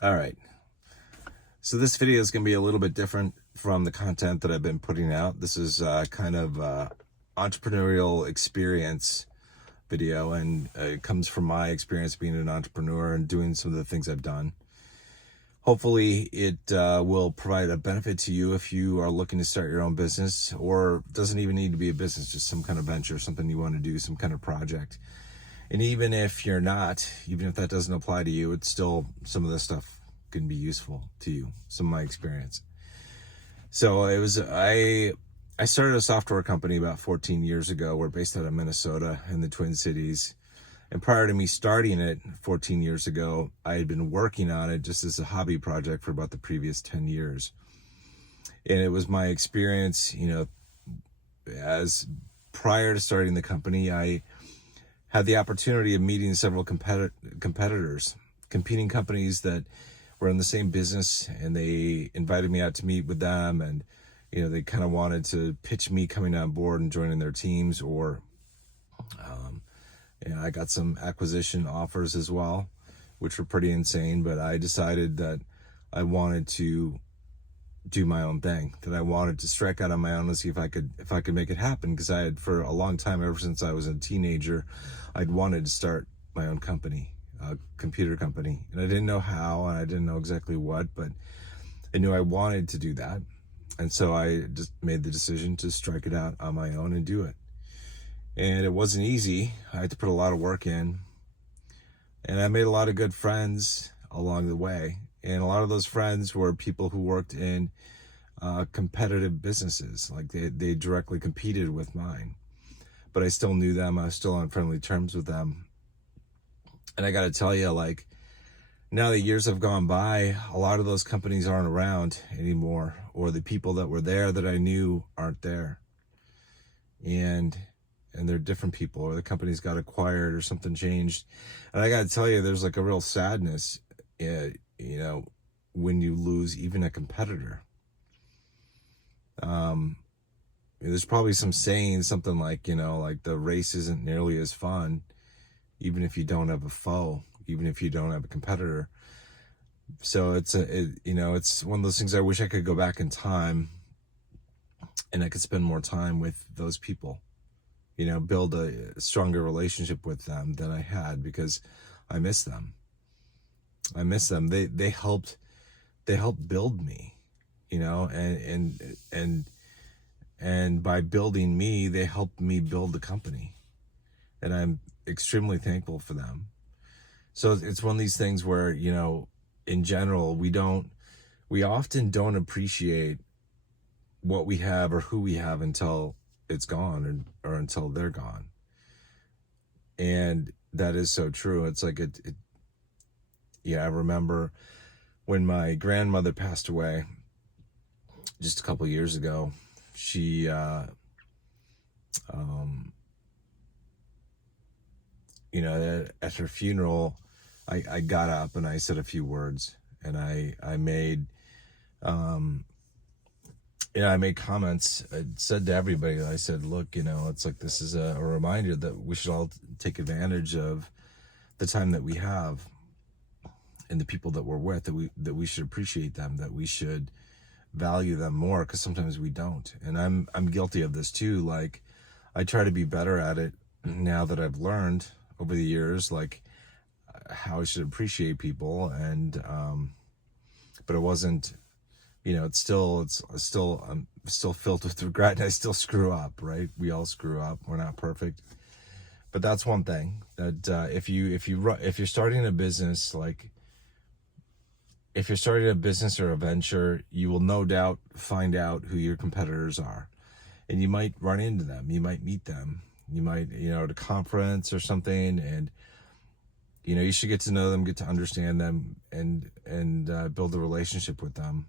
All right. So this video is going to be a little bit different from the content that I've been putting out. This is kind of entrepreneurial experience video, and it comes from my experience being an entrepreneur and doing some of the things I've done. Hopefully it will provide a benefit to you if you are looking to start your own business, or doesn't even need to be a business, just some kind of venture, something you want to do, some kind of project. And even if you're not, even if that doesn't apply to you, it's still, some of this stuff can be useful to you, some of my experience. So I started a software company about 14 years ago. We're based out of Minnesota in the Twin Cities. And prior to me starting it 14 years ago, I had been working on it just as a hobby project for about the previous 10 years. And it was my experience, as prior to starting the company, I had the opportunity of meeting several competitors, competing companies that were in the same business, and they invited me out to meet with them, and they kind of wanted to pitch me coming on board and joining their teams, or I got some acquisition offers as well, which were pretty insane. But I decided that I wanted to do my own thing, that I wanted to strike out on my own and see if I could make it happen, because I had, for a long time, ever since I was a teenager, I'd wanted to start my own company, a computer company, and I didn't know how, and I didn't know exactly what, but I knew I wanted to do that. And so I just made the decision to strike it out on my own and do it. And it wasn't easy. I had to put a lot of work in, and I made a lot of good friends along the way. And a lot of those friends were people who worked in competitive businesses. Like they directly competed with mine, but I still knew them. I was still on friendly terms with them. And I got to tell you, like, now that years have gone by, a lot of those companies aren't around anymore, or the people that were there that I knew aren't there. And they're different people, or the company's got acquired, or something changed. And I got to tell you, there's like a real sadness, when you lose even a competitor. There's probably some saying, something like, like the race isn't nearly as fun, even if you don't have a foe, even if you don't have a competitor. So it's one of those things. I wish I could go back in time and I could spend more time with those people, build a stronger relationship with them than I had, because I miss them. They helped build me, and by building me, they helped me build the company, and I'm extremely thankful for them. So it's one of these things where, in general, we often don't appreciate what we have or who we have until it's gone, or until they're gone. And that is so true. It's like I remember when my grandmother passed away just a couple of years ago. She at her funeral, I got up and I said a few words, and I made I made comments. I said to everybody, I said, look, it's like, this is a reminder that we should all take advantage of the time that we have and the people that we're with, that we should appreciate them, that we should value them more, because sometimes we don't. And I'm guilty of this too. Like, I try to be better at it now that I've learned over the years, like, how I should appreciate people. And but it wasn't, I'm still filled with regret, and I still screw up, right? We all screw up. We're not perfect. But that's one thing, that if you're starting a business, like, if you're starting a business or a venture, you will no doubt find out who your competitors are, and you might run into them. You might meet them. You might, at a conference or something, and you should get to know them, get to understand them, and build a relationship with them.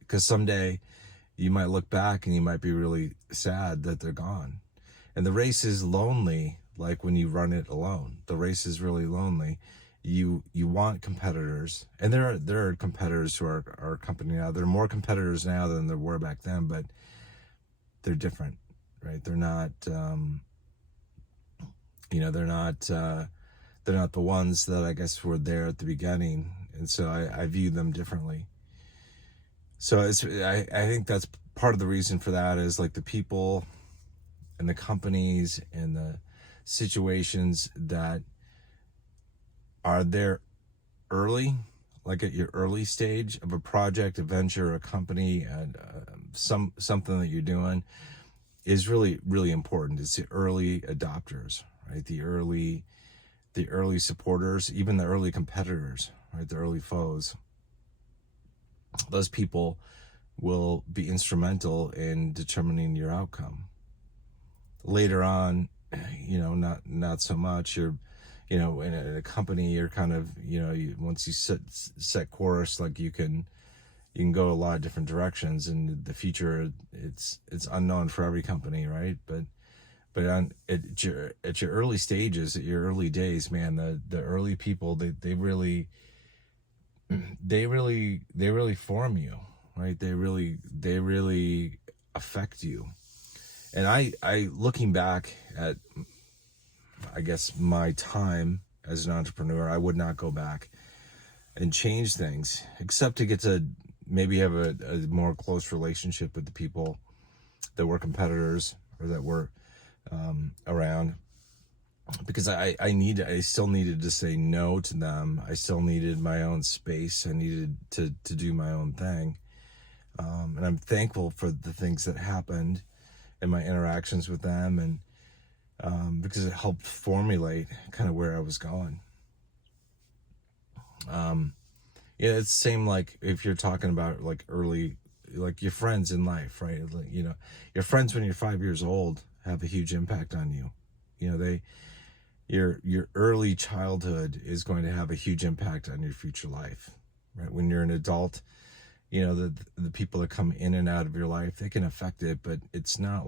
Because someday you might look back and you might be really sad that they're gone. And the race is lonely, like when you run it alone. The race is really lonely. You want competitors, and there are competitors to our company now. There are more competitors now than there were back then, but they're different, right? They're not they're not the ones that I guess were there at the beginning, and so I view them differently. So I think that's part of the reason for that is like the people and the companies and the situations that are there early, like at your early stage of a project, a venture, a company, and something that you're doing, is really, really important. It's the early adopters, right? The early supporters, even the early competitors, right? The early foes. Those people will be instrumental in determining your outcome. Later on, not so much. You're, in a company, you're kind of, once you set course, like you can go a lot of different directions. In the future, it's unknown for every company, right? But at your early stages, at your early days, man, the early people, they really form you, right? They really affect you. And I looking back at, I guess, my time as an entrepreneur, I would not go back and change things, except to get to maybe have a more close relationship with the people that were competitors or that were around, because I still needed to say no to them. I still needed my own space. I needed to do my own thing. And I'm thankful for the things that happened and my interactions with them, and because it helped formulate kind of where I was going. Yeah, it's the same like if you're talking about like early, like your friends in life, right? Like, your friends when you're 5 years old have a huge impact on you. Your early childhood is going to have a huge impact on your future life, right? When you're an adult, the people that come in and out of your life, they can affect it, but it's not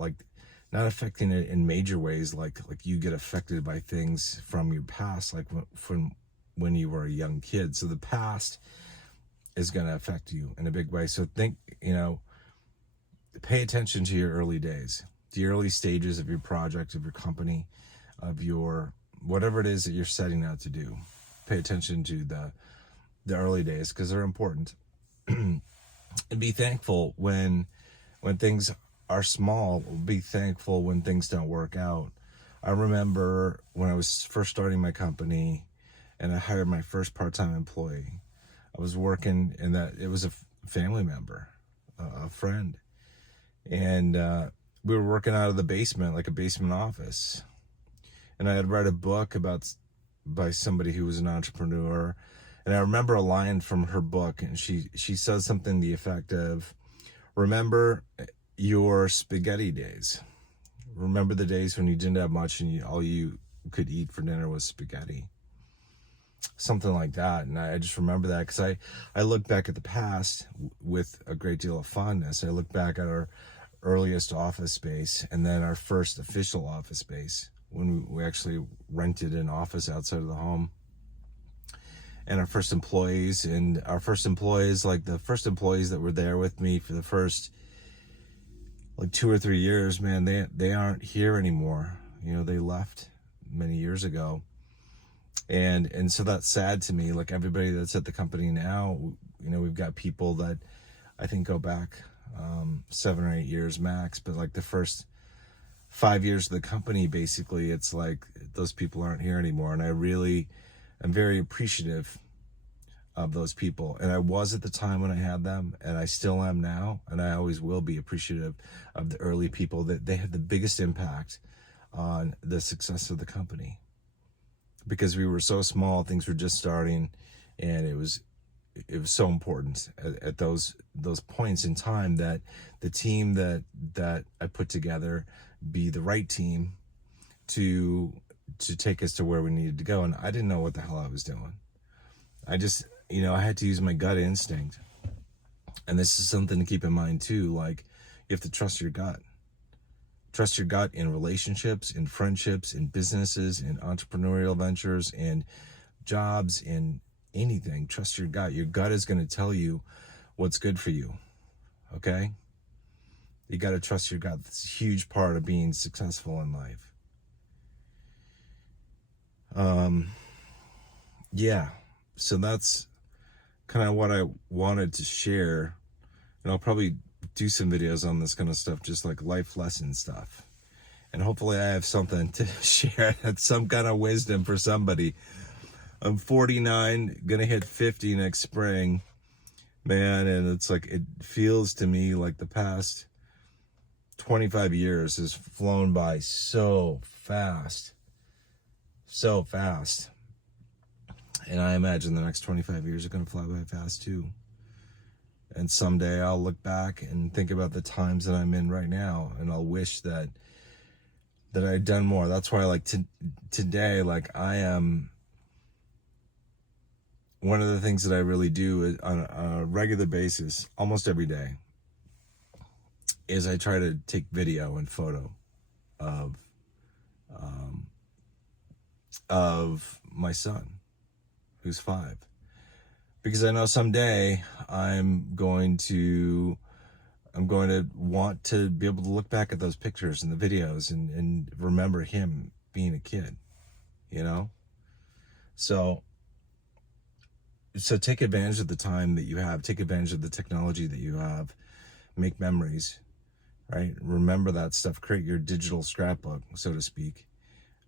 affecting it in major ways, like you get affected by things from your past, like from when you were a young kid. So the past is going to affect you in a big way. So think, pay attention to your early days, the early stages of your project, of your company, of your whatever it is that you're setting out to do. Pay attention to the early days, because they're important. And be thankful when things are small. Be thankful when things don't work out. I remember when I was first starting my company and I hired my first part-time employee. I was working in that, it was a family member, a friend. And we were working out of the basement, like a basement office. And I had read a book by somebody who was an entrepreneur. And I remember a line from her book, and she says something to the effect of, remember your spaghetti days. Remember the days when you didn't have much and all you could eat for dinner was spaghetti. Something like that. And I just remember that because I look back at the past with a great deal of fondness. I look back at our earliest office space and then our first official office space when we actually rented an office outside of the home. And our first employees, like the first employees that were there with me for the first like 2 or 3 years, man, they aren't here anymore. They left many years ago. And so that's sad to me. Like everybody that's at the company now, we've got people that I think go back 7 or 8 years max, but like the first 5 years of the company, basically, it's like those people aren't here anymore. And I'm very appreciative of those people. And I was at the time when I had them, and I still am now, and I always will be appreciative of the early people that they had the biggest impact on the success of the company. Because we were so small, things were just starting, and it was so important at those points in time that the team that I put together be the right team to take us to where we needed to go. And I didn't know what the hell I was doing. I just, I had to use my gut instinct. And this is something to keep in mind too. Like, you have to trust your gut. Trust your gut in relationships, in friendships, in businesses, in entrepreneurial ventures, in jobs, in anything. Trust your gut. Your gut is going to tell you what's good for you. Okay? You got to trust your gut. That's a huge part of being successful in life. yeah, so that's kind of what I wanted to share. And I'll probably do some videos on this kind of stuff, just like life lesson stuff. And hopefully I have something to share that's some kind of wisdom for somebody. I'm 49, gonna hit 50 next spring, man, and it's like, it feels to me like the past 25 years has flown by so fast. So fast. And I imagine the next 25 years are gonna fly by fast too. And someday I'll look back and think about the times that I'm in right now, and I'll wish that I'd done more. That's why, like, today, like, I am, one of the things that I really do is, on a regular basis, almost every day, is I try to take video and photo of my son, who's 5. Because I know someday I'm going to want to be able to look back at those pictures and the videos and remember him being a kid, you know? So take advantage of the time that you have, take advantage of the technology that you have, make memories, right? Remember that stuff, create your digital scrapbook, so to speak,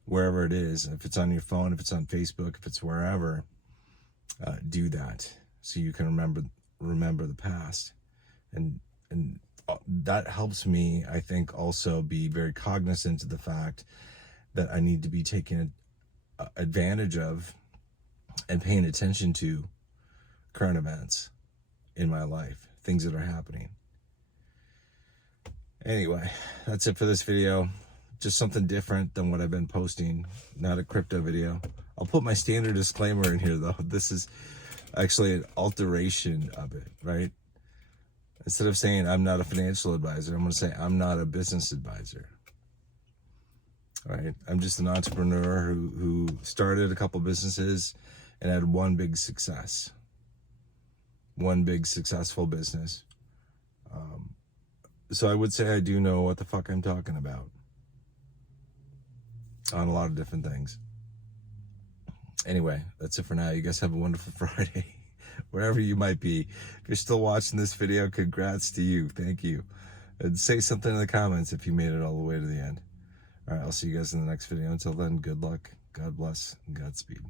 wherever it is. If it's on your phone, if it's on Facebook, if it's wherever, do that so you can remember the past. And that helps me, I think, also be very cognizant of the fact that I need to be taking advantage of and paying attention to current events in my life, things that are happening. Anyway, that's it for this video. Just something different than what I've been posting, not a crypto video. I'll put my standard disclaimer in here, though. This is actually an alteration of it, right? Instead of saying I'm not a financial advisor, I'm going to say I'm not a business advisor. Right? I'm just an entrepreneur who started a couple businesses and had one big success. One big successful business. So I would say I do know what the fuck I'm talking about on a lot of different things. Anyway, that's it for now. You guys have a wonderful Friday, wherever you might be. If you're still watching this video, congrats to you. Thank you. And say something in the comments if you made it all the way to the end. All right, I'll see you guys in the next video. Until then, good luck, God bless, and Godspeed.